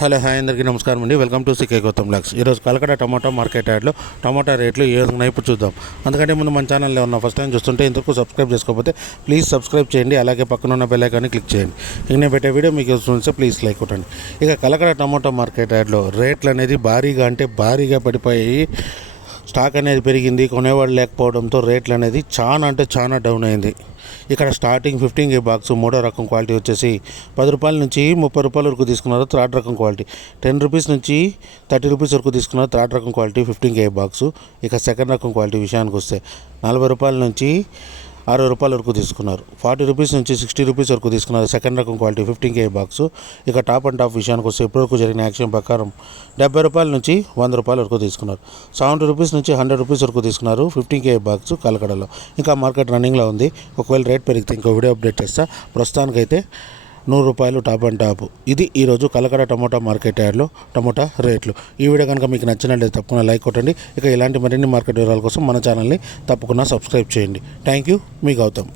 Hello hi అందరికీ నమస్కారం అండి. Welcome to CK Gautam vlogs. ఈరోజు కలకడ టమాటా మార్కెట్ యార్డ్లో టమాటా రేట్లు ఏ విధంగా ఇప్పుడు చూద్దాం. అందుకంటే ముందు మన ఛానల్లో ఉన్న ఫస్ట్ టైం చూస్తుంటే ఇంతకు సబ్స్క్రైబ్ చేసుకోకపోతే ప్లీజ్ సబ్స్క్రైబ్ చేయండి. అలాగే పక్కన ఉన్న బెల్ ఐకాన్ని క్లిక్ చేయండి. ఇక నేను పెట్టే వీడియో మీకు చూస్తే ప్లీజ్ లైక్ కొట్టండి. ఇక కలకడ టమాటా మార్కెట్ యార్డ్లో రేట్లు అనేది భారీగా పడిపోయి స్టాక్ అనేది పెరిగింది. కొనేవాళ్ళు లేకపోవడంతో రేట్లు అనేది చాలా డౌన్ అయింది. ఇక్కడ స్టార్టింగ్ 15 బాక్స్ మూడో రకం క్వాలిటీ వచ్చేసి 10 రూపాయల నుంచి 30 రూపాయల వరకు తీసుకున్నారు. థర్డ్ రకం క్వాలిటీ 10 రూపీస్ నుంచి 30 రూపీస్ వరకు తీసుకున్నారు. థర్డ్ రకం క్వాలిటీ 15 బాక్సు. ఇక సెకండ్ రకం క్వాలిటీ విషయానికి వస్తే 40 రూపాయల నుంచి 60 రూపాయల వరకు తీసుకున్నారు. 40 రూపీస్ నుంచి 60 రూపీస్ వరకు తీసుకున్నారు. సెకండ్ రకం క్వాలిటీ 15 బాక్సు. ఇక టాప్ అండ్ టాప్ విషయానికి వస్తే ఇప్పటివరకు జరిగిన యాక్షన్ ప్రకారం 70 రూపాయల నుంచి 100 రూపాయల వరకు తీసుకున్నారు. 70 రూపీస్ నుంచి 100 రూపీస్ వరకు తీసుకున్నారు 15 బాక్సు కలకడలో. ఇంకా మార్కెట్ రన్నింగ్లో ఉంది. ఒకవేళ రేట్ పెరిగితే ఇంకో వీడియో అప్డేట్ చేస్తా. ప్రస్తుతానికైతే 100 రూపాయలు టాప్ అండ్ టాప్. ఇది ఈరోజు కలకడ టమోటా మార్కెట్ యార్డ్లో టమోటా రేట్లు. ఈ వీడియో కనుక మీకు నచ్చినట్లయితే తప్పకుండా లైక్ కొట్టండి. ఇక ఇలాంటి మరిన్ని మార్కెట్ వివరాల కోసం మన ఛానల్ని తప్పకుండా సబ్స్క్రైబ్ చేయండి. థ్యాంక్ యూ, మీ గౌతమ్.